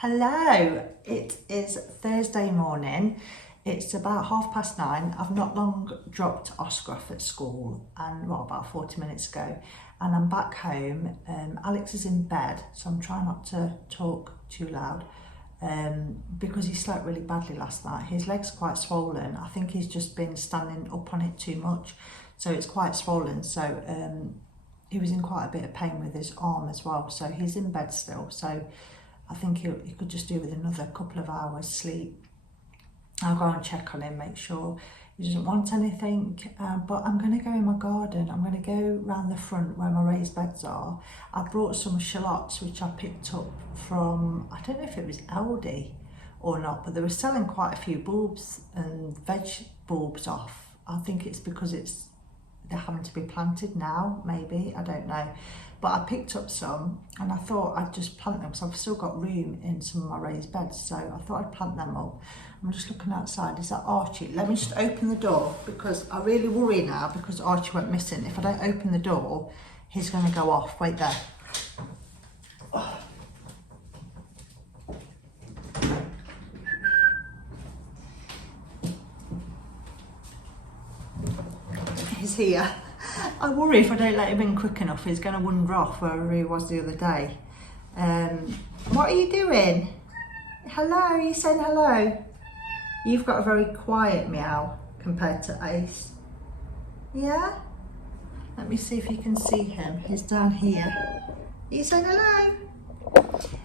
Hello, it is Thursday morning. It's about 9:30. I've not long dropped Oscar off at school, and well, about 40 minutes ago, and I'm back home. Alex is in bed, so I'm trying not to talk too loud because he slept really badly last night. His leg's quite swollen. I think he's just been standing up on it too much, so it's quite swollen. So he was in quite a bit of pain with his arm as well, so he's in bed still. So I think he could just do with another couple of hours sleep. I'll go and check on him, make sure he doesn't want anything, but I'm going to go in my garden. I'm going to go round the front where my raised beds are. I brought some shallots which I picked up from, I don't know if it was Aldi or not, but they were selling quite a few bulbs and veg bulbs off. I think it's because they're having to be planted now, maybe, I don't know. But I picked up some and I thought I'd just plant them because I've still got room in some of my raised beds, so I thought I'd plant them up. I'm just looking outside. Is that Archie? Let me just open the door because I really worry now because Archie went missing. If I don't open the door, he's going to go off. Wait there. Oh. He's here. I worry if I don't let him in quick enough, he's going to wander off wherever he was the other day. What are you doing? Hello, are you saying hello? You've got a very quiet meow compared to Ace. Yeah? Let me see if you can see him. He's down here. Are you saying hello?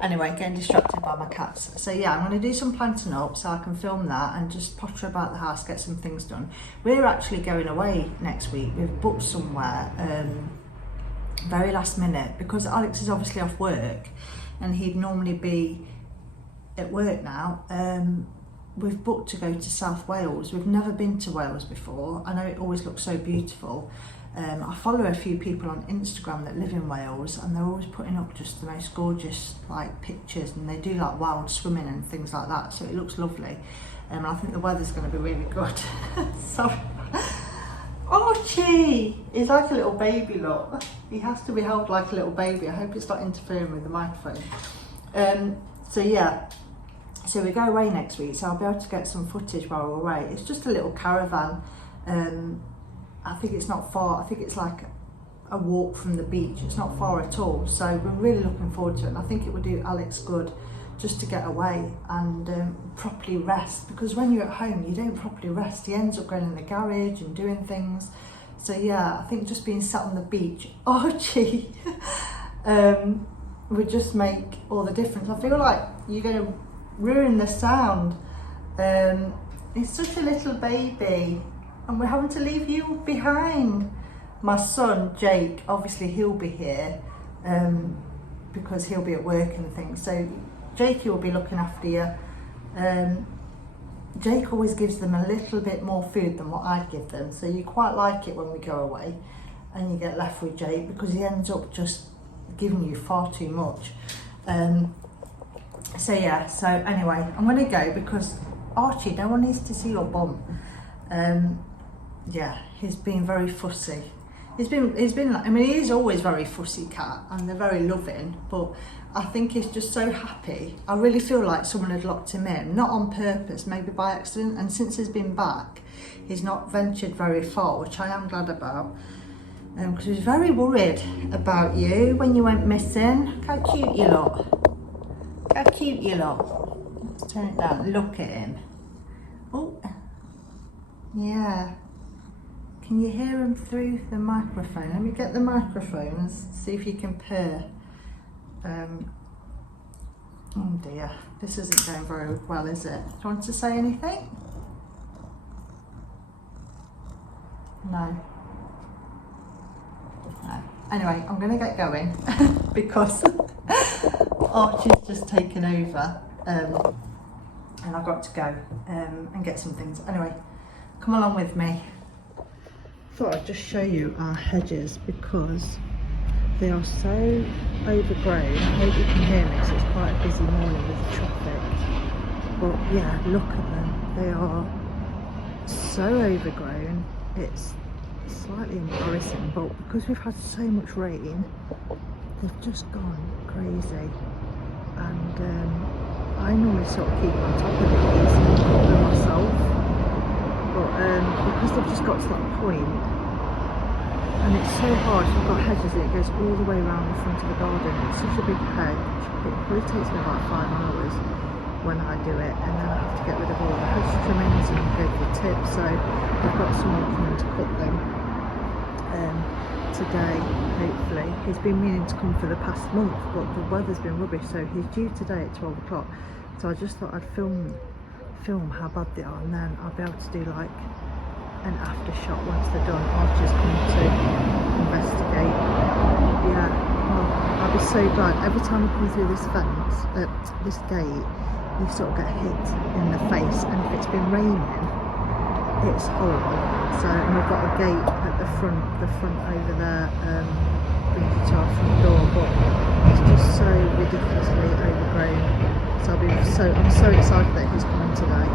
Anyway, getting distracted by my cats. So yeah, I'm going to do some planting up so I can film that and just potter about the house, get some things done. We're actually going away next week. We've booked somewhere very last minute because Alex is obviously off work and he'd normally be at work now. We've booked to go to South Wales. We've never been to Wales before. I know it always looks so beautiful. I follow a few people on Instagram that live in Wales and they're always putting up just the most gorgeous like pictures, and they do like wild swimming and things like that, so it looks lovely. I think the weather's going to be really good. Sorry. Archie! He's like a little baby, look. He has to be held like a little baby. I hope it's not interfering with the microphone. So yeah, so we go away next week, so I'll be able to get some footage while we're away. It's just a little caravan. I think it's not far. I think it's like a walk from the beach. It's not far at all. So we're really looking forward to it. And I think it would do Alex good just to get away and properly rest. Because when you're at home, you don't properly rest. He ends up going in the garage and doing things. So yeah, I think just being sat on the beach, Archie, would just make all the difference. I feel like you're going to ruin the sound. He's such a little baby. And we're having to leave you behind. My son, Jake, obviously he'll be here because he'll be at work and things. So Jakey will be looking after you. Jake always gives them a little bit more food than what I give them. So you quite like it when we go away and you get left with Jake because he ends up just giving you far too much. So yeah, so anyway, I'm going to go because Archie, no one needs to see your bum. Yeah, he's been very fussy. He's been like, I mean, he is always very fussy cat and they're very loving, but I think he's just so happy. I really feel like someone had locked him in, not on purpose, maybe by accident, and since he's been back, he's not ventured very far, which I am glad about, because he was very worried about you when you went missing. Look how cute you look. How cute you look. Let's turn it down, look at him. Oh, yeah. Can you hear him through the microphone? Let me get the microphone and see if you can purr. Oh dear, this isn't going very well, is it? Do you want to say anything? No. No. Anyway, I'm going to get going because Archie's just taken over and I've got to go and get some things. Anyway, come along with me. Thought I'd just show you our hedges because they are so overgrown. I hope you can hear me because it's quite a busy morning with the traffic. But yeah, look at them. They are so overgrown. It's slightly embarrassing, but because we've had so much rain, they've just gone crazy. And I normally sort of keep on top of these and cut them myself, but because they've just got to that point, and it's so hard, you've got hedges and it goes all the way around the front of the garden. It's such a big hedge, it probably takes me about 5 hours when I do it, and then I have to get rid of all the hedge trimmings and go for the tips. So I've got someone coming to cut them today, hopefully. He's been meaning to come for the past month, but the weather's been rubbish, so he's due today at 12 o'clock. So I just thought I'd film how bad they are, and then I'll be able to do like an after shot once they're done. Archie's come to investigate. Yeah, well, I'll be so glad. Every time I come through this fence, this gate, you sort of get hit in the face, and if it's been raining, it's horrible. So, and we've got a gate at the front over there, brings you to our front door, but it's just so ridiculously overgrown. So I'm so excited that he's coming today.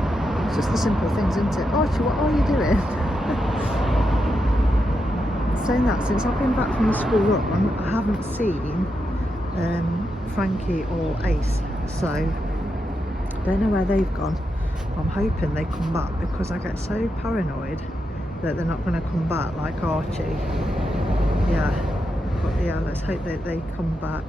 It's just the simple things, isn't it? Archie, what are you doing? Saying that, since I've been back from the school run, I haven't seen Frankie or Ace, so don't know where they've gone. I'm hoping they come back, because I get so paranoid that they're not going to come back like Archie. Yeah, but yeah, let's hope that they come back.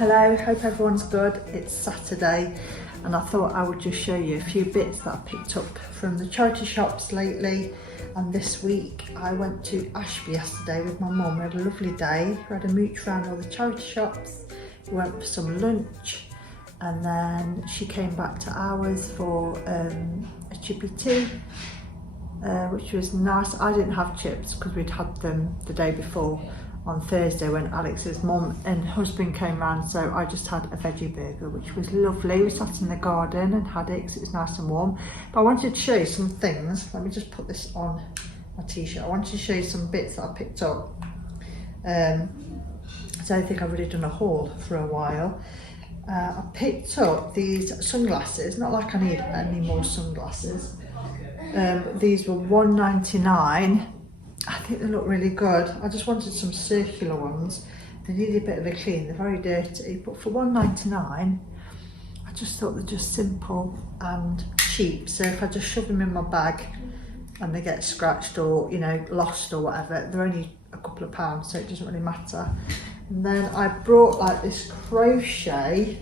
Hello, hope everyone's good. It's Saturday and I thought I would just show you a few bits that I picked up from the charity shops lately. And this week I went to Ashby yesterday with my mum. We had a lovely day. We had a mooch around all the charity shops. We went for some lunch and then she came back to ours for a chippy tea, which was nice. I didn't have chips because we'd had them the day before on Thursday when Alex's mum and husband came round, so I just had a veggie burger, which was lovely. We sat in the garden and had it because it was nice and warm. But I wanted to show you some things. Let me just put this on my t-shirt. I wanted to show you some bits that I picked up. So I think I've already done a haul for a while. I picked up these sunglasses, not like I need any more sunglasses. These were $1.99. I think they look really good. I just wanted some circular ones. They need a bit of a clean, they're very dirty, but for $1.99, I just thought they're just simple and cheap. So if I just shove them in my bag and they get scratched or, you know, lost or whatever, they're only a couple of pounds, so it doesn't really matter. And then I brought like this crochet,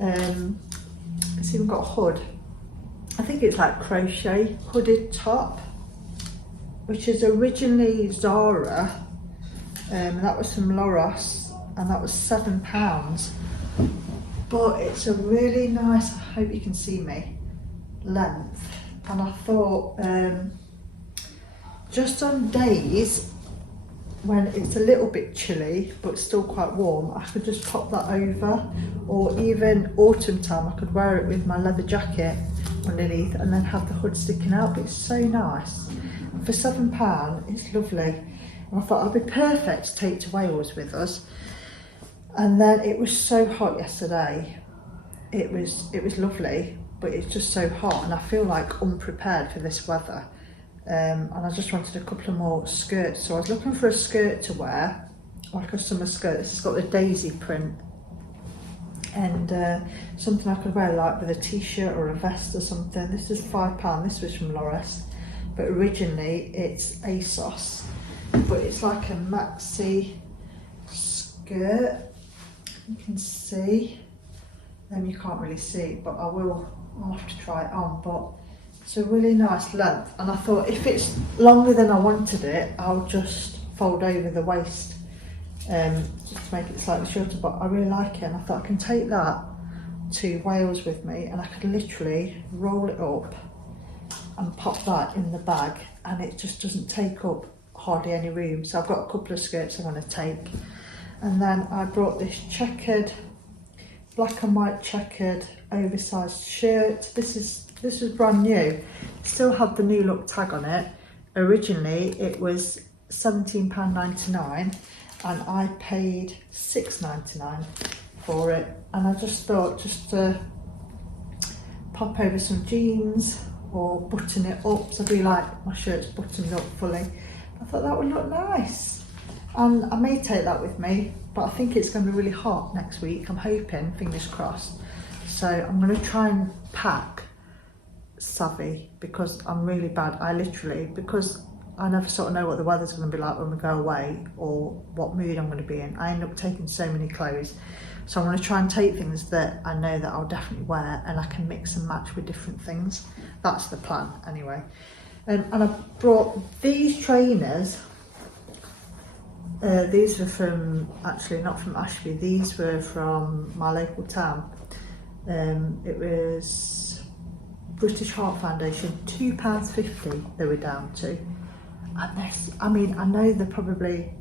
it's even got a hood. I think it's like crochet hooded top, which is originally Zara, that was from Loros, and that was £7. But it's a really nice, I hope you can see me, length. And I thought, just on days when it's a little bit chilly, but still quite warm, I could just pop that over, or even autumn time, I could wear it with my leather jacket underneath and then have the hood sticking out. But it's so nice. For £7, it's lovely. And I thought I'd be perfect to take to Wales with us. And then it was so hot yesterday. It was lovely, but it's just so hot and I feel like unprepared for this weather. And I just wanted a couple of more skirts. So I was looking for a skirt to wear, like a summer skirt. This has got the daisy print. And something I could wear like with a t-shirt or a vest or something. This is £5, this was from Loris. But originally it's ASOS, but it's like a maxi skirt. You can see, you can't really see, but I'll have to try it on. But it's a really nice length, and I thought if it's longer than I wanted it, I'll just fold over the waist, just to make it slightly shorter. But I really like it, and I thought I can take that to Wales with me, and I could literally roll it up and pop that in the bag, and it just doesn't take up hardly any room. So I've got a couple of skirts I'm going to take. And then I brought this checkered, black and white checkered oversized shirt. This is brand new. Still had the new look tag on it. Originally it was £17.99 and I paid £6.99 for it. And I just thought just to pop over some jeans or button it up, so I do like my shirts buttoned up fully. I thought that would look nice, and I may take that with me, but I think it's going to be really hot next week. I'm hoping, fingers crossed. So I'm going to try and pack savvy, because I'm really bad. Because I never sort of know what the weather's going to be like when we go away or what mood I'm going to be in. I end up taking so many clothes. So I'm going to try and take things that I know that I'll definitely wear, and I can mix and match with different things. That's the plan anyway. And I brought these trainers. These were from, actually not from Ashby, these were from my local town. It was British Heart Foundation, £2.50 they were down to. And this, I mean, I know they're probably,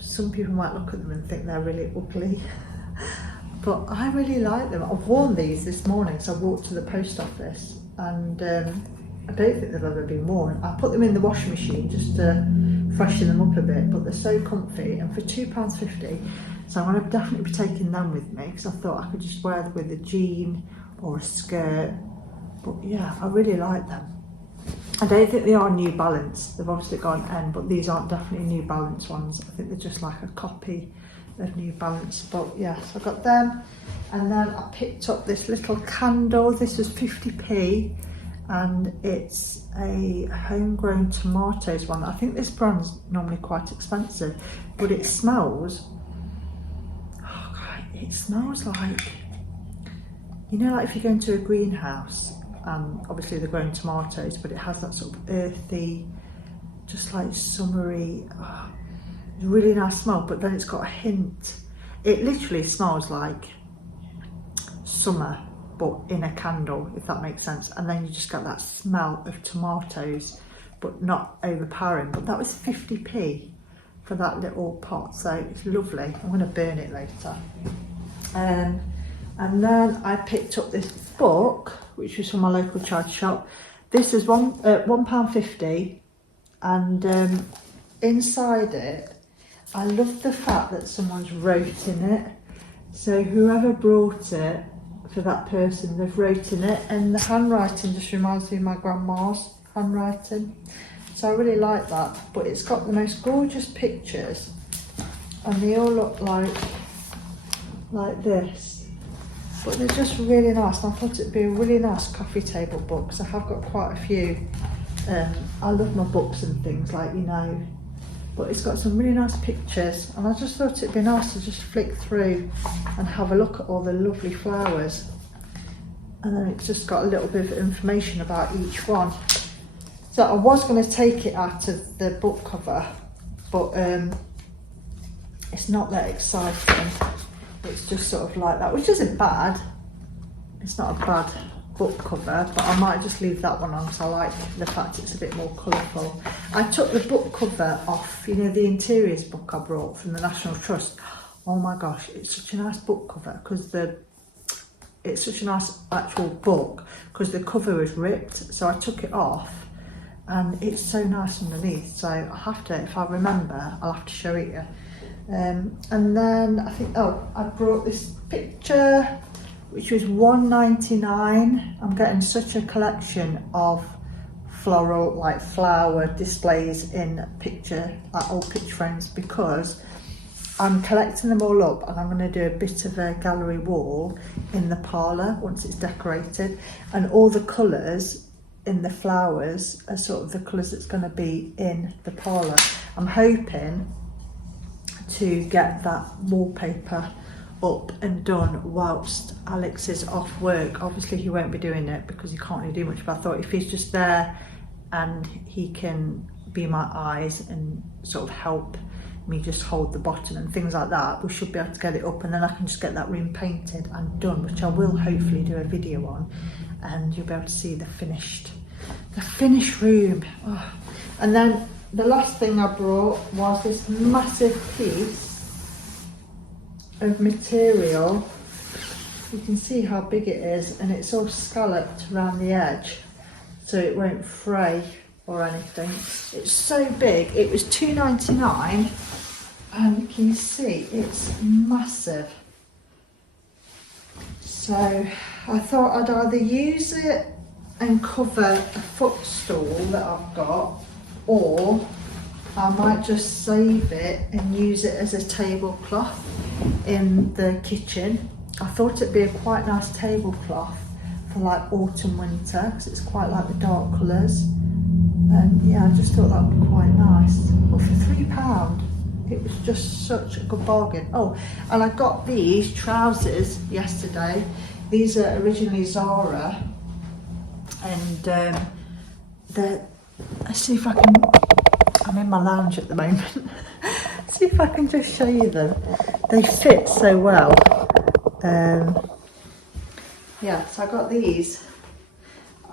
some people might look at them and think they're really ugly. But I really like them. I've worn these this morning, so I walked to the post office, and I don't think they've ever been worn. I put them in the washing machine just to freshen them up a bit, but they're so comfy, and for £2.50, so I'm going to definitely be taking them with me, because I thought I could just wear them with a jean or a skirt. But yeah, I really like them. I don't think they are New Balance, they've obviously got an N, but these aren't definitely New Balance ones. I think they're just like a copy of New Balance. But yeah, so I got them, and then I picked up this little candle. This was 50p, and it's a homegrown tomatoes one. I think this brand's normally quite expensive, but it smells, oh God, it smells like, you know, like if you go into a greenhouse, obviously they're growing tomatoes, but it has that sort of earthy, just like summery, really nice smell, but then it's got a hint. It literally smells like summer, but in a candle, if that makes sense. And then you just get that smell of tomatoes, but not overpowering. But that was 50p for that little pot, so it's lovely. I'm going to burn it later. And then I picked up this book, which was from my local charity shop. This is £1.50, and inside it, I love the fact that someone's wrote in it. So whoever brought it, for that person, they've wrote in it, and the handwriting just reminds me of my grandma's handwriting. So I really like that, but it's got the most gorgeous pictures, and they all look like this, but they're just really nice. And I thought it'd be a really nice coffee table book, because I have got quite a few. I love my books and things, like, you know, but it's got some really nice pictures, and I just thought it'd be nice to just flick through and have a look at all the lovely flowers. And then it's just got a little bit of information about each one. So I was going to take it out of the book cover, but it's not that exciting. It's just sort of like that, which isn't bad. It's not a bad book cover, but I might just leave that one on because I like the fact it's a bit more colourful. I took the book cover off, you know, the interiors book I brought from the National Trust. Oh my gosh, it's such a nice book cover, because it's such a nice actual book, because the cover is ripped, so I took it off, and it's so nice underneath. So I have to, if I remember, I'll have to show it you. And then I think, I brought this picture, which was £1.99. I'm getting such a collection of floral, like flower displays in picture, like old picture frames, because I'm collecting them all up, and I'm going to do a bit of a gallery wall in the parlour once it's decorated, and all the colours in the flowers are sort of the colours that's going to be in the parlour. I'm hoping to get that wallpaper up and done whilst Alex is off work. Obviously he won't be doing it because he can't really do much, but I thought if he's just there and he can be my eyes and sort of help me just hold the bottom and things like that, we should be able to get it up, and then I can just get that room painted and done, which I will hopefully do a video on, and you'll be able to see the finished room. Oh. And then the last thing I brought was this massive piece of material. You can see how big it is, and it's all scalloped around the edge so it won't fray or anything. It's so big. It was £2.99, and you can see it's massive. So I thought I'd either use it and cover a footstool that I've got, or I might just save it and use it as a tablecloth in the kitchen. I thought it'd be a quite nice tablecloth for like autumn, winter, because it's quite like the dark colours. And yeah, I just thought that would be quite nice. But for £3, it was just such a good bargain. Oh, and I got these trousers yesterday. These are originally Zara, and let's see if I can, I'm in my lounge at the moment. See if I can just show you them. They fit so well. Yeah, so I got these.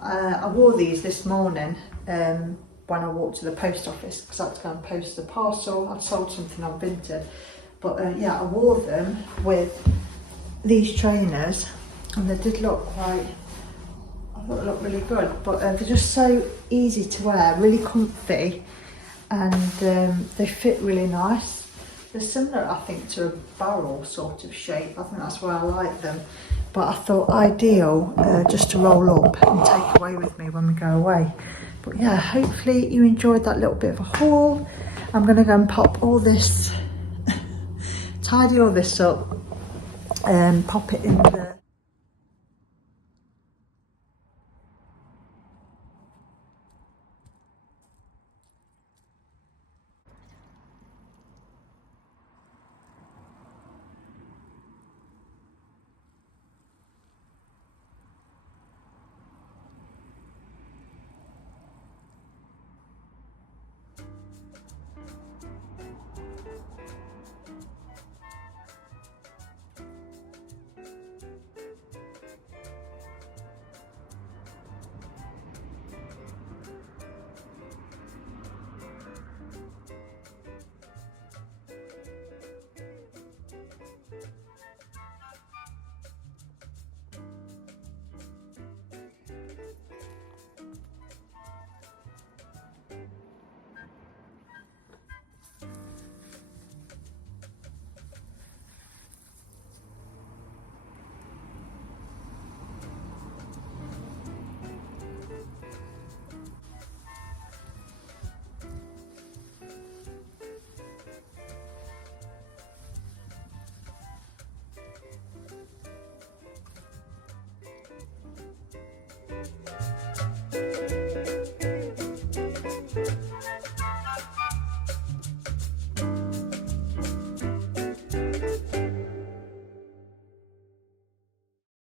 I wore these this morning when I walked to the post office, because I had to go and post the parcel. I'd sold something on Vinted, but yeah, I wore them with these trainers, and they did look quite, I thought they looked really good, but they're just so easy to wear, really comfy, and they fit really nice. They're similar, I think, to a barrel sort of shape. I think that's why I like them. But I thought ideal just to roll up and take away with me when we go away. But yeah, hopefully you enjoyed that little bit of a haul. I'm going to go and pop all this, tidy all this up, and pop it in the